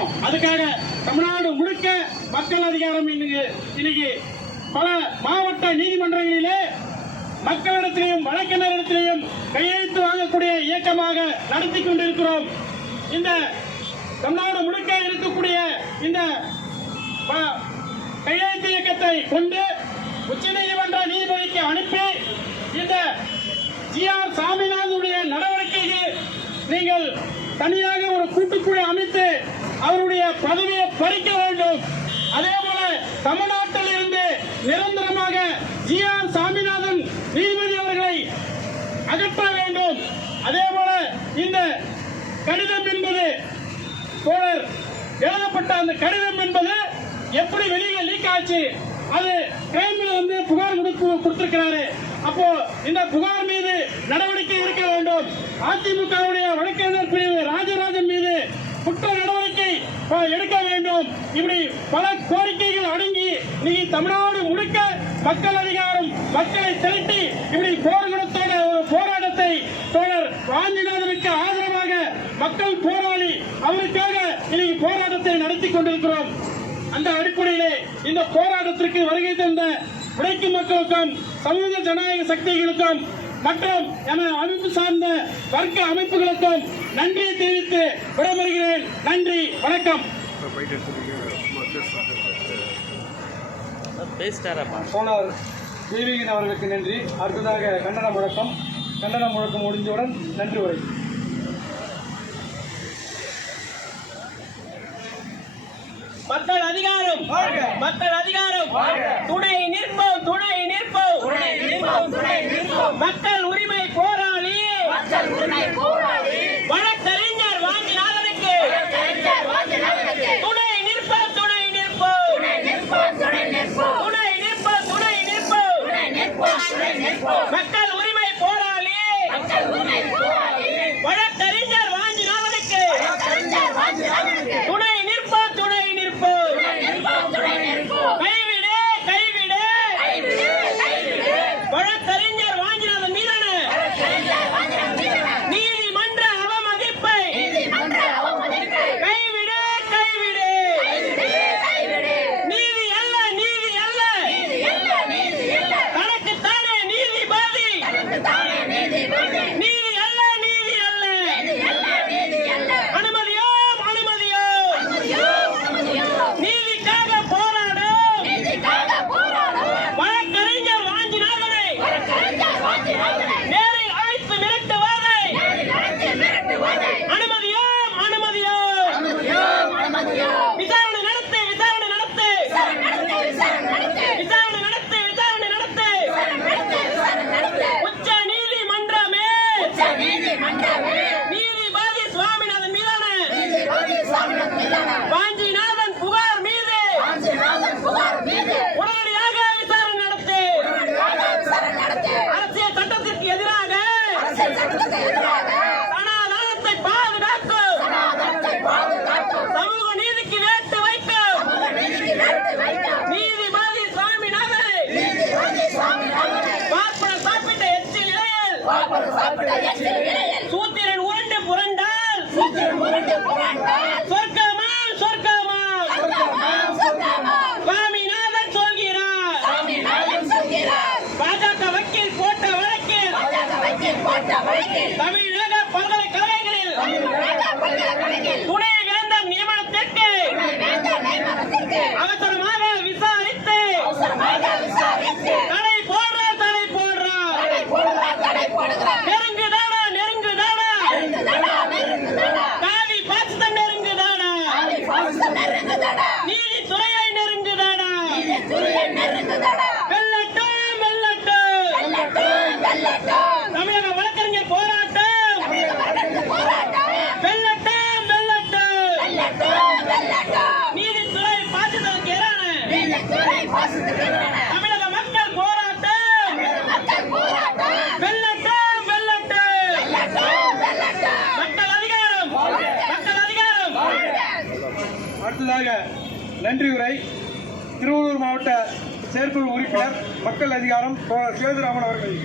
இருக்கணும் அதுக்காக தமிழ்நாடு முழுக்க மக்கள் அதிகாரம் இன்னைக்கு இன்னைக்கு பல மாவட்ட நீதிமன்றங்களிலே மக்களிடத்திலையும் வழக்கறிஞரிடத்திலையும் கையெழுத்து வாங்கக்கூடிய இயக்கமாக நடத்தி கொண்டிருக்கிறோம். இந்த தமிழ்நாடு முழுக்க இருக்கக்கூடிய இந்த கையெழுத்து இயக்கத்தை கொண்டு உச்சநீதிமன்ற நீதிபதிக்கு அனுப்பி இந்த ஜி ஆர் சாமிநாதனுடைய நடவடிக்கைக்கு நீங்கள் தனியாக ஒரு கூட்டுக்குழு அமைத்து அவருடைய பதவியை பறிக்க வேண்டும். அதே போல தமிழ்நாட்டில் இருந்து நிரந்தரமாக ஜி ஆர் சாமிநாதன் நீதிபதி அவர்களை அகற்ற வேண்டும். அதே போல இந்த கடிதம் என்பது தோழர் எழுதப்பட்ட அந்த கடிதம் என்பது எப்படி வெளியில லீக் ஆச்சு அது கிரைம்ல வந்து புகார் கொடுத்து கொடுத்திருக்கிறாரு. அப்போ இந்த புகார் மீது நடவடிக்கை இருக்க வேண்டும். அதிமுகவுடைய வழக்கறிஞர் பிரிவு ராஜராஜன் மீது குற்ற நடவடிக்கை அஹ், எடுக்க வேண்டும் இப்படி பல கோரிக்கைகள் அடங்கி நீங்க தமிழ்நாடு முழுக்க மக்கள் அதிகாரம் மக்களை திரட்டி இப்படி போர்க்குணத்தோட ஒரு போராட்டத்தை தோழர் வாஞ்சிநாதனுக்கு ஆதரவாக மக்கள் போராளி அவருக்காக இன்னைக்கு போராட்டத்தை நடத்தி கொண்டிருக்கிறோம். அந்த அடிப்படையிலே இந்த போராட்டத்திற்கு வருகை தந்த உழைக்கும் மக்களுக்கும் சமூக ஜனநாயக சக்திகளுக்கும் மற்றும் எமது அமைப்பு சார்ந்த வர்க்க அமைப்புகளுக்கும் நன்றியை தெரிவித்து விடைபெறுகிறேன். நன்றி வணக்கம். பேசிட்டாராப்பா போனார் தேவிகன் அவர்களுக்கு நன்றி. அடுத்ததாக கண்டன முழக்கம். கண்டன முழக்கம் முடிஞ்சவுடன் நன்றி உரை. மக்கள் அதிகாரம். மக்கள் அதிகாரம். துணை நிற்போம் துணை நிற்போம். மக்கள் உரிமை போராளி. வழக்கறிஞர் வாங்கினாதனுக்கு துணை நிற்போம் துணை நிற்போம் துணை நிற்போம் துணை நிற்போம் மக்கள் உரிமை போராளி வழக்கறிஞர் வாங்கினாதனுக்கு துணை நிற்போம் துணை நிற்போம் கைவிடு கைவிடு வழக்கறிஞர் வாங்கினாதன் மீதான நீதிமன்ற அவமதிப்பை கைவிடு கைவிடு நீதி அல்ல நீதி அல்ல தனக்குத்தானே நீதிபதி நீதி அல்ல நீதி அல்ல அனுமதியோம் அனுமதியோம் நீதிக்காக போராடும் வழக்கறிஞர் வாஞ்சிநாதனை நேரில் அழைத்து மிரட்டுவதை அனுமதியோம் அனுமதியோம் விசாரணை நடத்து விசாரணை நடத்து விசாரணை நடத்து விசாரணை நடத்து உச்ச நீதிமன்றமே நீதிபதி சுவாமிநாதன் மீதான வாஞ்சிநாதன் புகார் மீது உடனடியாக விசாரணை நடத்து அரசியல் சட்டத்திற்கு எதிராக சனாதனத்தை பாதுகாக்கும் சமூக நீதிக்கு வேட்டு வைக்கும் நீதிபதி சுவாமிநாதனை பார்ப்பன சாப்பிட்ட எச்சி நிலையில் நீதித்துறையை நெருங்குதானா வெல்லட்டும் வெல்லட்டும். தமிழக வழக்கறிஞர் போராட்டம். வெல்லட்டும் வெல்லட்டும். நீதித்துறை பாசிசத்துக்கு எதிரான தமிழக மக்கள் போராட்டம் வெல்லட்டும் வெல்லட்டும் மக்கள் அதிகாரம் மக்கள் அதிகாரம் அடுத்ததாக நன்றி உரை. திருவள்ளூர் மாவட்ட செயற்குழு உறுப்பினர் மக்கள் அதிகாரம் தோழர் சேதுராமன் அவர்கள்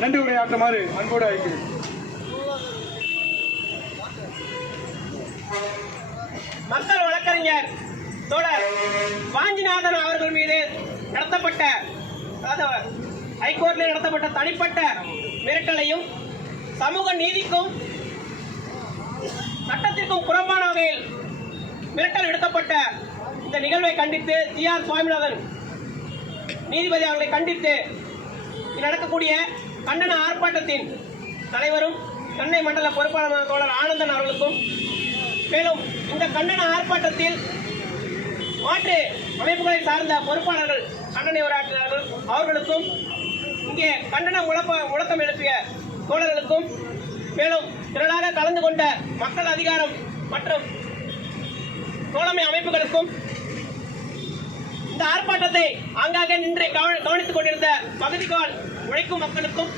நன்றி உரையாற்றுமாறு அன்போடு அழைக்கிறேன். மக்கள் வழக்கறிஞர் தோழர் வாஞ்சிநாதன் அவர்கள் மீது நடத்தப்பட்ட ஹைகோர்ட்டில் நடத்தப்பட்ட தனிப்பட்ட மிரட்டலையும் சமூக நீதிக்கும் சட்டத்திற்கும் புறம்பான வகையில் மிரட்டல் விடுக்கப்பட்ட இந்த நிகழ்வை கண்டித்து ஜி ஆர் சுவாமிநாதன் நீதிபதி அவர்களை கண்டித்து நடக்கக்கூடிய கண்டன ஆர்ப்பாட்டத்தின் தலைவரும் சென்னை மண்டல பொறுப்பாளர் தோழர் ஆனந்தன் அவர்களுக்கும் மேலும் இந்த கண்டன ஆர்ப்பாட்டத்தில் மாற்று அமைப்புகளை சார்ந்த பொறுப்பாளர்கள் கண்டனை உரையாற்றினார்கள் அவர்களுக்கும் இங்கே கண்டன முழப்ப முழக்கம் எழுப்பிய தோழர்களுக்கும் மேலும் திரளாக கலந்து கொண்ட மக்கள் அதிகாரம் மற்றும் தோழமை அமைப்புகளுக்கும் இந்த ஆர்ப்பாட்டத்தை ஆங்காங்கே நின்று கவனித்துக் கொண்டிருந்த பகுதிக்கால் உழைக்கும் மக்களுக்கும்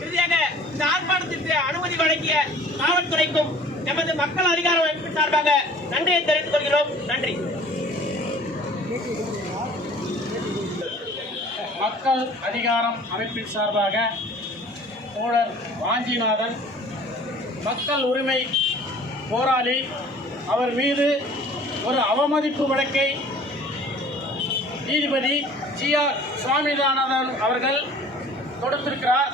இறுதியாக இந்த ஆர்ப்பாட்டத்திற்கு அனுமதி வழங்கிய காவல்துறைக்கும் எமது மக்கள் அதிகார அமைப்பின் சார்பாக நன்றியை தெரிவித்துக் கொள்கிறோம். நன்றி. மக்கள் அதிகாரம் அமைப்பின் சார்பாக தோழர் வாஞ்சிநாதன் மக்கள் உரிமை போராளி அவர் மீது ஒரு அவமதிப்பு வழக்கை நீதிபதி ஜி ஆர் சுவாமிநாதன் அவர்கள் தொடுத்திருக்கிறார்.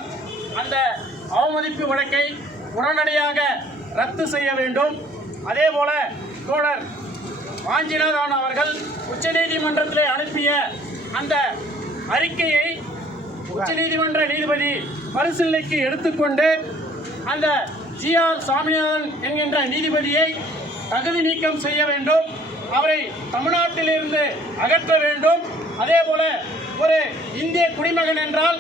அந்த அவமதிப்பு வழக்கை உடனடியாக ரத்து செய்ய வேண்டும். அதே போல தோழர் வாஞ்சிநாதன் அவர்கள் உச்சநீதிமன்றத்திலே அனுப்பிய அந்த அறிக்கையை உச்சநீதிமன்ற நீதிபதி பரிசீலனைக்கு எடுத்துக்கொண்டு அந்த ஜி ஆர் சாமிநாதன் என்கின்ற நீதிபதியை தகுதி நீக்கம் செய்ய வேண்டும். அவரை தமிழ்நாட்டிலிருந்து அகற்ற வேண்டும். அதே போல ஒரு இந்திய குடிமகன் என்றால்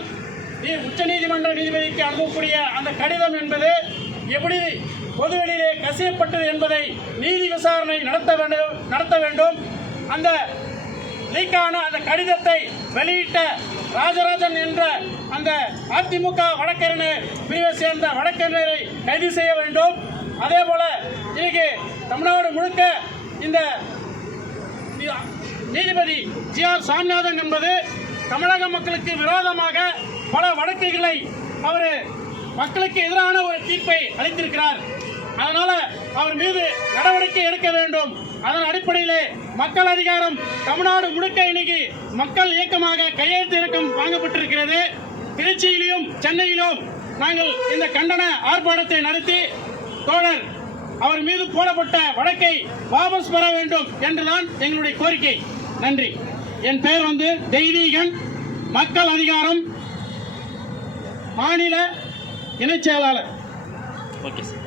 உச்சநீதிமன்ற நீதிபதிக்கு அனுப்பக்கூடிய அந்த கடிதம் என்பது எப்படி பொதுவெளியிலே கசியப்பட்டது என்பதை நீதி விசாரணை நடத்த வேண்டும் நடத்த வேண்டும். அந்த லீக்கான அந்த கடிதத்தை வெளியிட்ட ராஜராஜன் என்ற அந்த அதிமுக வழக்கறிஞர் பிரிவை சேர்ந்த வழக்கறிஞரை கைது செய்ய வேண்டும். அதே போல இன்னைக்கு தமிழ்நாடு முழுக்க இந்த நீதிபதி ஜி ஆர் சாமிநாதன் என்பது தமிழக மக்களுக்கு விரோதமாக பல வழக்குகளை அவர் மக்களுக்கு எதிரான ஒரு தீர்ப்பை அளித்திருக்கிறார். அதனால அவர் மீது நடவடிக்கை எடுக்க வேண்டும். அதன் அடிப்படையிலே மக்கள் அதிகாரம் தமிழ்நாடு முழுக்க இன்னைக்கு மக்கள் இயக்கமாக கையெழுத்து இயக்கம் வாங்கப்பட்டிருக்கிறது. திருச்சியிலும் சென்னையிலும் நாங்கள் இந்த கண்டன ஆர்ப்பாட்டத்தை நடத்தி தோழர் அவர் மீது போடப்பட்ட வழக்கை வாபஸ் பெற வேண்டும் என்றுதான் எங்களுடைய கோரிக்கை. நன்றி. என் பெயர் வந்து தெய்வீகன். மக்கள் அதிகாரம். மாநில இணைச் செயலாளர். Okay sir.